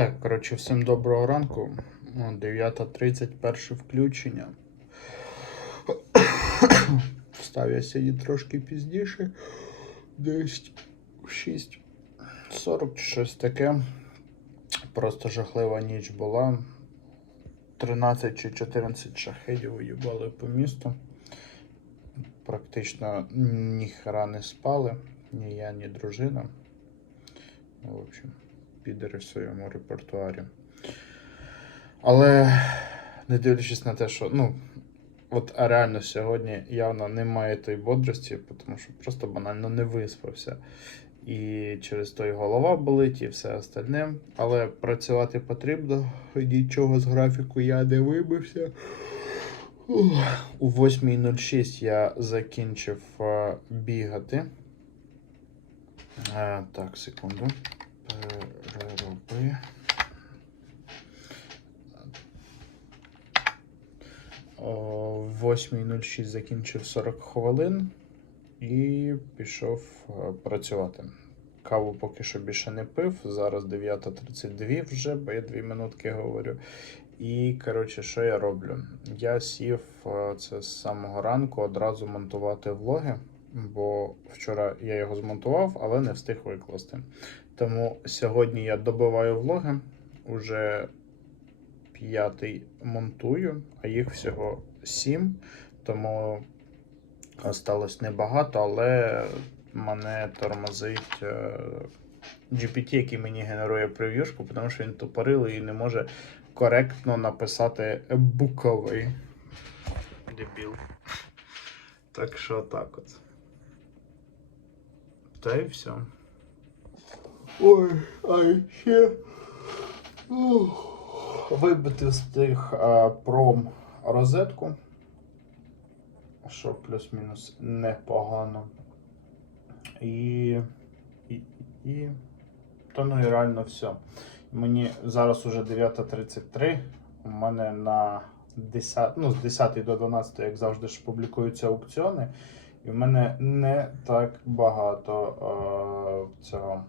Так, коротше, всім доброго ранку. О, 9.30, перше включення. Встав я сьогодні трошки пізніше. Десь 6.40 чи щось таке. Просто жахлива ніч була. 13 чи 14 шахедів уїбали по місту. Практично ніхера не спали. Ні я, ні дружина. Ну, В общем, підери в своєму репертуарі. Але не дивлячись на те, що ну, от реально сьогодні явно немає тої бодрості, тому що просто банально не виспався. І через то й голова болить, і все остальне. Але працювати потрібно. Нічого з графіку я не вибився. У 8.06 я закінчив е, бігати. Е, так, секунду. Перероби. О 8.06 закінчив 40 хвилин і пішов е, працювати. Каву поки що більше не пив. Зараз 9.32 вже, бо я 2 минутки говорю. І, коротше, що я роблю? Я сів е, це з самого ранку одразу монтувати влоги, бо вчора я його змонтував, але не встиг викласти. Тому сьогодні я добиваю влоги, уже п'ятий монтую, а їх всього сім. Тому осталось небагато, але мене тормозить е, GPT, який мені генерує прев'юшку, тому що він тупорилий і не може коректно написати буковий. Дебіл. Так що так от. Та і все. Ой, а ще. Вибити встиг а, пром розетку. Що плюс-мінус непогано. І. І. і... Та ну і реально все. Мені зараз уже 9.33. У мене на 10, ну, з 10 до 12, як завжди ж публікуються аукціони. І в мене не так багато е, цього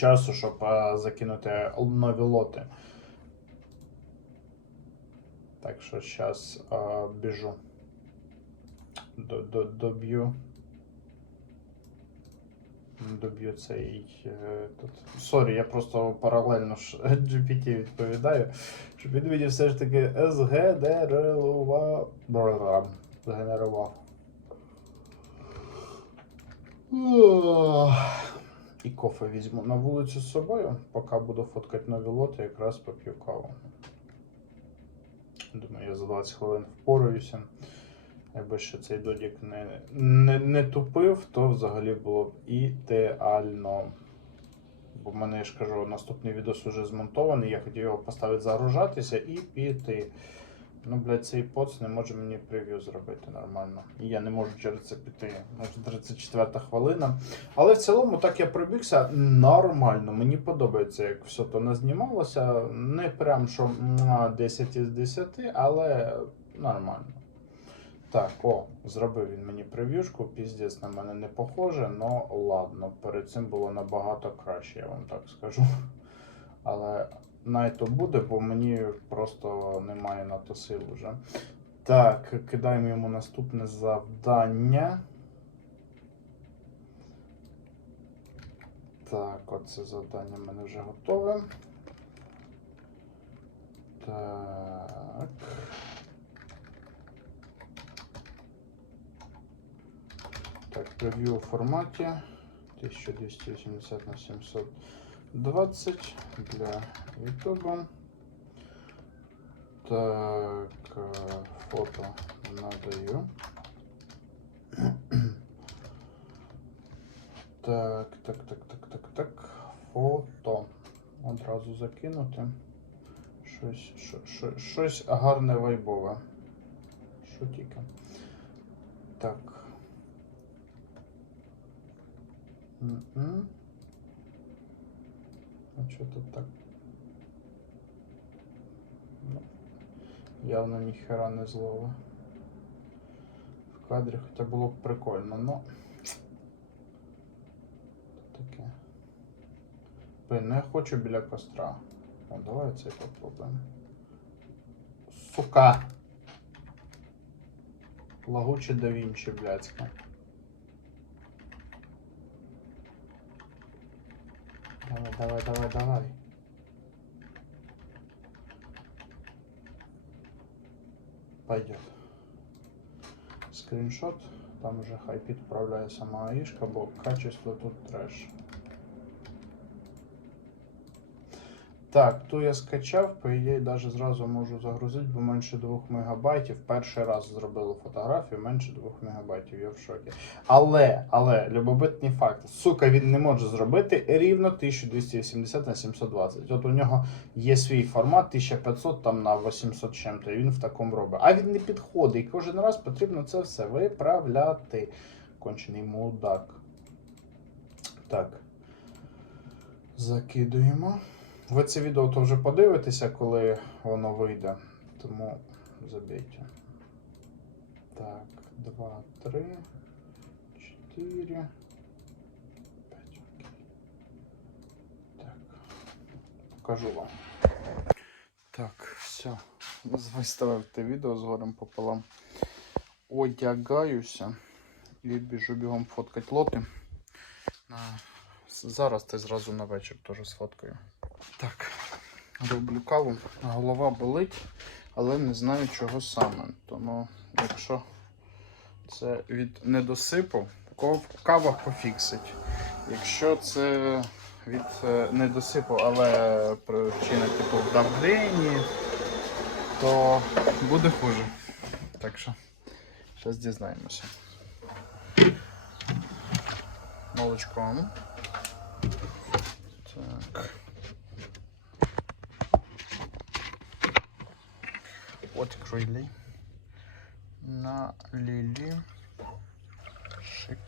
часу, щоб е, закинути нові лоти. Так що зараз е, біжу. До, до, доб'ю. Доб'ю цей е, тут. Сорі, я просто паралельно GPT відповідаю, щоб він все ж таки згенерував. Згенерував. І кофе візьму на вулицю з собою, поки буду фоткати нові лоти, якраз поп'ю каву. Думаю, я за 20 хвилин впораюся. Якби ще цей додік не, не, не тупив, то взагалі було б ідеально. Бо в мене, я ж кажу, наступний відос уже змонтований, я хотів його поставити загружатися і піти. Ну, блядь, цей поц не може мені прев'ю зробити нормально. І я не можу через це піти. Може 34 хвилина. Але в цілому, так я пробігся нормально. Мені подобається, як все то назнімалося. Не прям що муа, 10 із 10, але нормально. Так, о, зробив він мені прев'юшку, піздець на мене не похоже, но ладно, перед цим було набагато краще, я вам так скажу. Але най то буде, бо мені просто немає на то сил уже. Так, кидаємо йому наступне завдання. Так, оце завдання в мене вже готове. Так. Так, прев'ю у форматі 1280 на 720 для YouTube. Так, е, фото надаю. Так, так, так, так, так, так. Фото. Одразу закинути. Щось, що, що, щось гарне вайбове. Що тільки. Так. М-м. А що тут так? Ну, явно ніхера не злого. В кадрі хоча було б прикольно, но таке. Блин, ну я хочу біля костра. О, давай цей попробуємо. Сука! Лагуче да Вінчі, блядська. Давай, давай, давай, давай. Пойдет. Скриншот. Там уже хайпит управляет сама аишка, бо качество тут треш. Так, ту я скачав, по ідеї навіть зразу можу загрузити, бо менше 2 МБ. Перший раз зробили фотографію, менше 2 МБ, я в шокі. Але, але, любопитний факт, сука, він не може зробити рівно 1280 на 720. От у нього є свій формат 1500 там на 800 чим-то, і він в такому робить. А він не підходить, і кожен раз потрібно це все виправляти. Кончений мудак. Так. Закидуємо. Ви це відео то вже подивитеся, коли воно вийде. Тому забійте. Так, 2, 3, 4, 5. Окей. Так. Покажу вам. Так, все. Виставив те відео з горем пополам. Одягаюся і біжу бігом фоткати лоти. На... Зараз ти зразу на вечір теж сфоткаю. Так, роблю каву. Голова болить, але не знаю чого саме. Тому, якщо це від недосипу, кава пофіксить. Якщо це від е, недосипу, але причина типу в давленні, то буде хуже. Так що, зараз дізнаємося. Молочком. Так Открыли. Налили. Шик.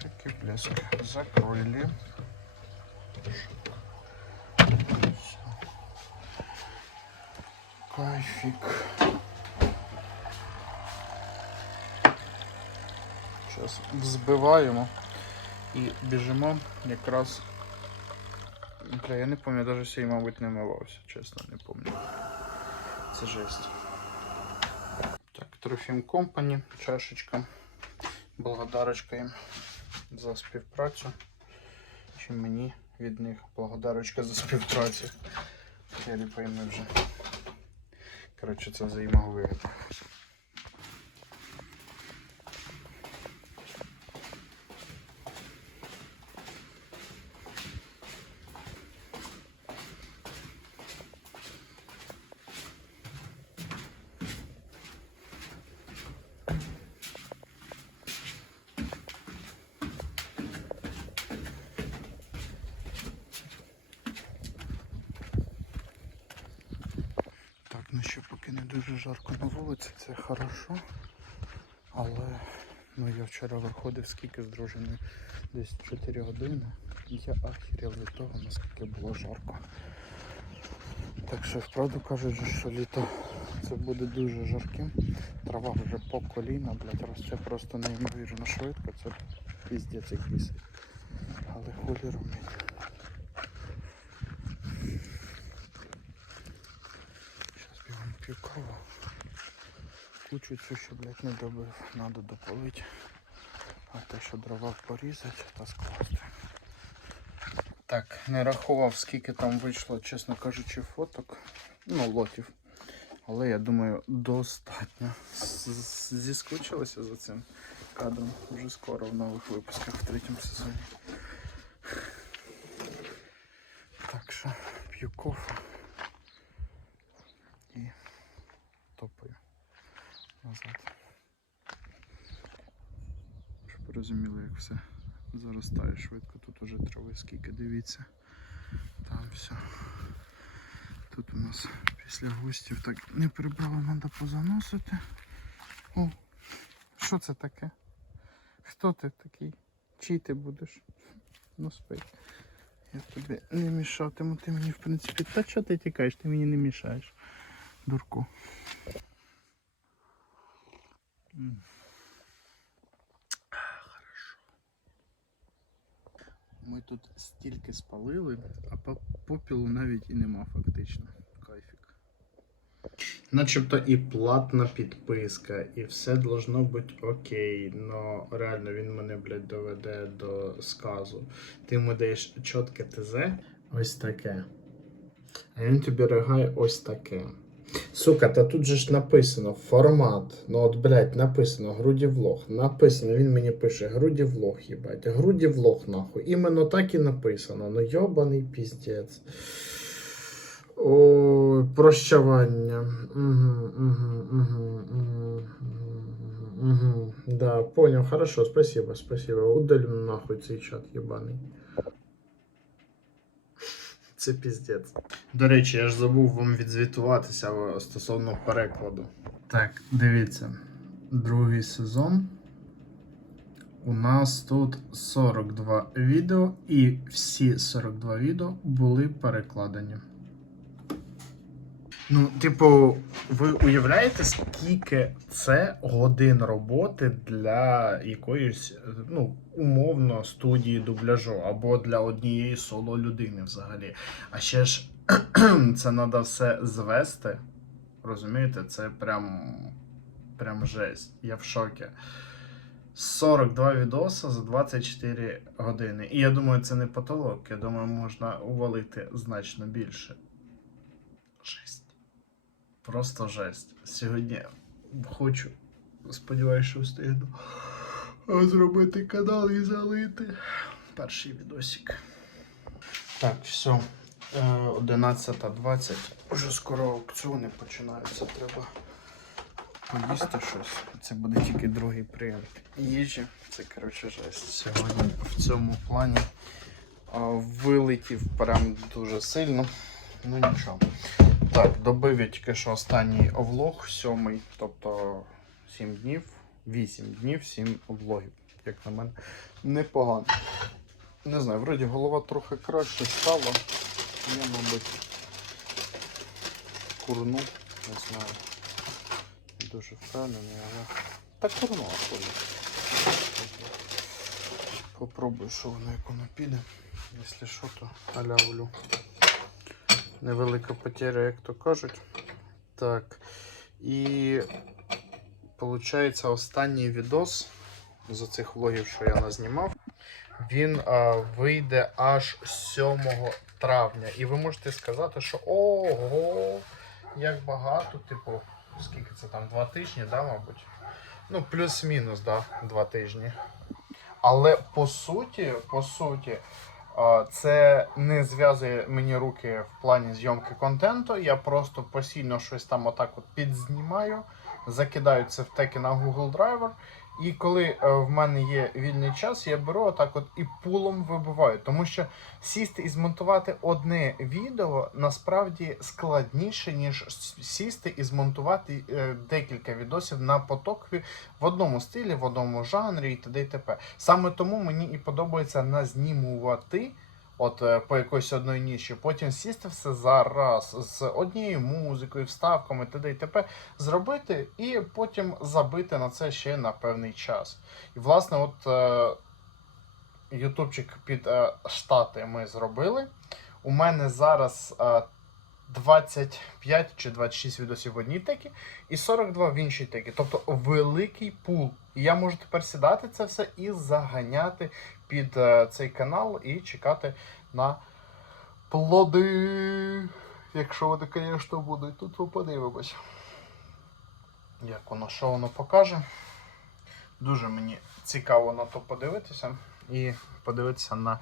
Шик и блеск. Закрыли. Всё. Кайфик. Зараз взбиваємо і біжимо якраз. Бля, я не пам'ятаю, навіть сей, мабуть, не мивався, чесно, не пам'ятаю. Це жесть. Так, Трофім Компані, чашечка. Благодарочка їм за співпрацю. Чи мені від них благодарочка за співпрацю. Я не пойму вже. Коротше, це взаємовигідно. Ну ще поки не дуже жарко на вулиці, це хорошо. Але ну я вчора виходив скільки з дружиною, десь 4 години. Я ахірів від того, наскільки було жарко. Так що вправду кажуть, що літо це буде дуже жарким. Трава вже по коліна, блядь, росте просто неймовірно швидко. Це піздець якийсь. Але хулі робить. Сейчас бігом п'ю каву. Кучу цю ще, блядь, не добив. Надо дополити. А те, що дрова порізати та скласти. Так, не рахував, скільки там вийшло, чесно кажучи, фоток. Ну, лотів. Але я думаю, достатньо. Зіскучилися за цим кадром. Вже скоро в нових випусках в третьому сезоні. Так що п'ю кофе і топаю назад. Щоб ви розуміли, як все заростає швидко. Тут уже трави скільки, дивіться. Там все. Тут у нас після гостів так не прибрало, треба позаносити. О, що це таке? Хто ти такий? Чий ти будеш? Ну спить. Я тобі не мішатиму, ти мені в принципі. Та чого ти тікаєш, ти мені не мішаєш. Дурку. М. А, Хорошо. Ми тут стільки спалили, а попілу навіть і нема фактично. Кайфік. Начебто і платна підписка, і все должно бути окей. Но реально він мене, блядь, доведе до сказу. Ти йому даєш чітке ТЗ, ось таке. А він тобі ригає ось таке. Сука, та тут же ж написано формат. Ну от, блядь, написано груді влог. Написано, він мені пише груді влог, їбать. Груді влог, нахуй. Іменно так і написано. Ну йобаний піздець. Ой, прощавання. Угу, угу, угу, угу, угу, угу. Да, понял, хорошо, спасибо, спасибо. Удалю нахуй цей чат єбаний. Це піздець. До речі, я ж забув вам відзвітуватися стосовно перекладу. Так, дивіться. Другий сезон. У нас тут 42 відео, і всі 42 відео були перекладені. Ну, типу, ви уявляєте, скільки це годин роботи для якоїсь, ну, умовно, студії дубляжу або для однієї соло людини взагалі. А ще ж це треба все звести. Розумієте, це прям, прям жесть. Я в шокі. 42 відоси за 24 години. І я думаю, це не потолок. Я думаю, можна увалити значно більше. Жесть. Просто жесть. Сьогодні хочу, сподіваюся, що встигну зробити канал і залити перший відосик. Так, все. 11.20. Уже скоро аукціони починаються. Треба поїсти щось. Це буде тільки другий прийом їжі. Це коротше жесть. Сьогодні в цьому плані вилетів прям дуже сильно. Ну нічого. Так, добив я тільки що останній овлог, сьомий, тобто 7 днів, 8 днів, 7 облогів, як на мене. Непогано. Не знаю, вроді голова трохи краще стала. Я, мабуть, курну, не знаю. Дуже впевнений, але. Та курну, а коли. Попробую, що воно, як воно піде. Якщо що, то алявлю. Невелика потеря, як то кажуть. Так. І виходить, останній відос з цих влогів, що я назнімав, він а, вийде аж 7 травня. І ви можете сказати, що ого, як багато, типу, скільки це там, два тижні, да, мабуть? Ну, плюс-мінус, да, два тижні. Але по суті, по суті, Це не зв'язує мені руки в плані зйомки контенту. Я просто постійно щось там отак от підзнімаю, закидаю це в теки на Google Driver. І коли е, в мене є вільний час, я беру отак от і пулом вибиваю. Тому що сісти і змонтувати одне відео насправді складніше, ніж сісти і змонтувати е, декілька відосів на потокові в одному стилі, в одному жанрі і т.д. і т.п. Саме тому мені і подобається назнімувати. От е, по якоїсь одної ніші, потім сісти все зараз з однією музикою, вставками, т.д. і т.п. зробити і потім забити на це ще на певний час. І власне, от е, ютубчик під е, штати ми зробили. У мене зараз 25 чи 26 відосів в одній текі і 42 в іншій текі. Тобто великий пул. І я можу тепер сідати це все і заганяти під е, цей канал і чекати на плоди. Якщо вони, звісно, будуть, тут ми подивимось. Як воно, що воно покаже. Дуже мені цікаво на то подивитися і подивитися на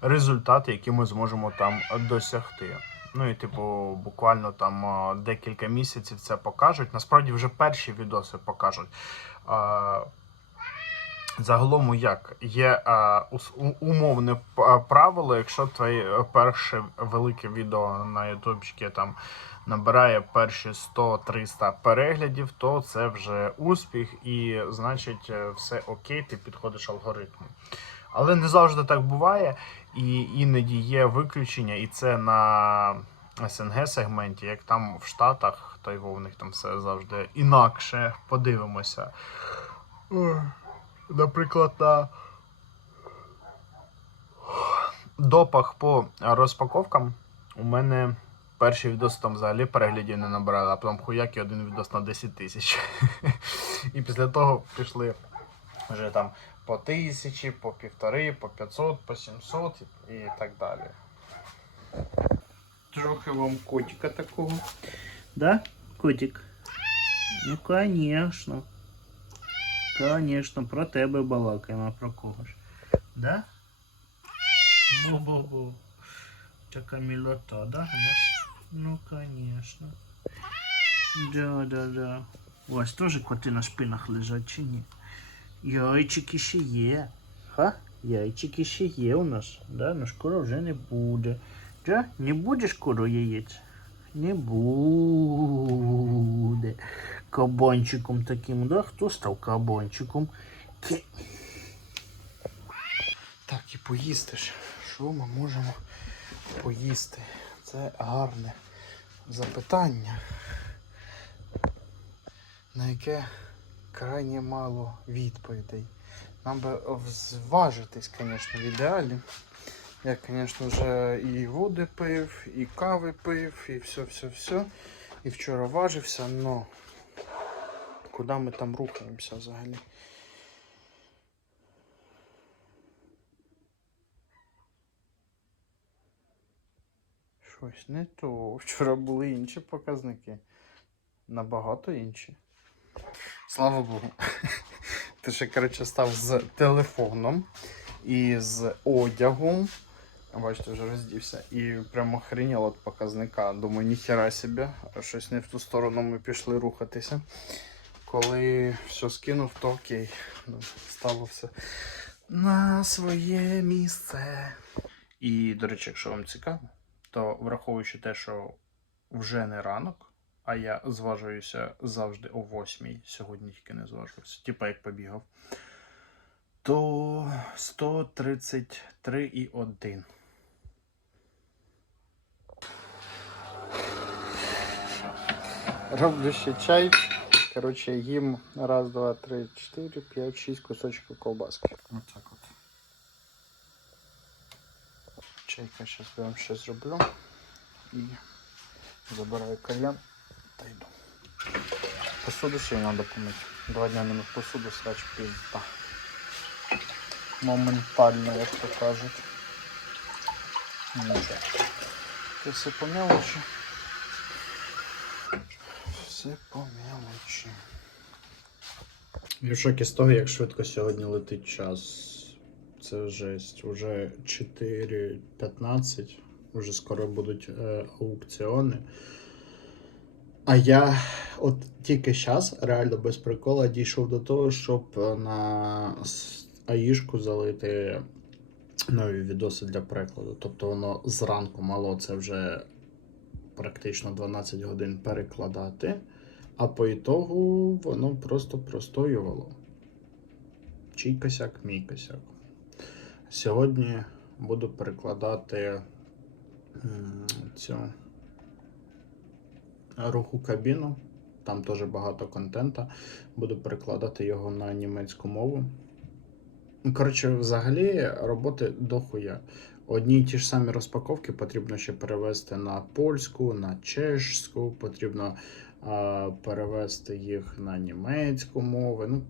результати, які ми зможемо там досягти. Ну і, типу, буквально там декілька місяців це покажуть. Насправді вже перші відоси покажуть. Загалом як є а, умовне правило, якщо твоє перше велике відео на ютубчики там набирає перші 100-300 переглядів, то це вже успіх, і значить е, все окей, ти підходиш алгоритму. Але не завжди так буває, і іноді є виключення, і це на СНГ сегменті, як там в Штатах, то й в них там все завжди інакше. Подивимося. Наприклад, на допах по розпаковкам. У мене перший відос там взагалі переглядів не набирали, а потім хуяки один відос на 10 тисяч. І після того пішли вже там по тисячі, по півтори, по 500, по 700 і так далі. Трохи вам котика такого. Да, котик? Ну, конечно. Конечно, про тебе балакаємо, а про кого ж. Да? Бу-бу-бу. Така милота, да, у нас? Ну, конечно. Да, да, да. У вас теж коти на шпинах лежать чи ні? Яйчики ще є. Ха? Яйчики ще є у нас, да? Ну скоро вже не буде. Да? Не буде скоро яєць? Не буде. Кабанчиком таким, да? Хто став кабанчиком? Ке- Так, і поїсти ж. Що ми можемо поїсти? Це гарне запитання, на яке крайне мало відповідей. Нам би зважитись, звісно, в ідеалі. Я, звісно, вже і води пив, і кави пив, і все-все-все. І вчора важився, але куди ми там рухаємося взагалі? Щось не то. Вчора були інші показники. Набагато інші. Слава Богу. Ти ще, коротше, став з телефоном і з одягом. Бачите, вже роздівся. І прямо охреніло від показника. Думаю, ніхера собі. Щось не в ту сторону ми пішли рухатися. Коли все скинув, то окей. Ну, Стало все на своє місце. І, до речі, якщо вам цікаво, то враховуючи те, що вже не ранок, а я зважуюся завжди о 8, сьогодні тільки не зважувався, типа як побігав, то 133,1. Роблю ще чай. Коротше, їм раз, два, три, чотири, п'ять, шість кусочків ковбаски. Отак от. Чайка зараз я вам ще зроблю. І забираю кальян та йду. Посуду ще треба помити. Два дня мив посуду, срач пізда. Моментально, як то кажуть. Це все по мелочі. Все по мелочі. Я в шокі з того, як швидко сьогодні летить час. Це жесть. Уже 4.15, уже скоро будуть е, аукціони. А я от тільки зараз, реально без прикола, дійшов до того, щоб е, на аїшку залити нові відоси для перекладу. Тобто воно зранку мало це вже практично 12 годин перекладати, а по ітогу воно просто простоювало. Чий косяк, мій косяк. Сьогодні буду перекладати цю руху кабіну. Там теж багато контента. Буду перекладати його на німецьку мову. Коротше, взагалі роботи дохуя. Одні й ті ж самі розпаковки потрібно ще перевести на польську, на чешську, потрібно а, перевести їх на німецьку мову. Ну,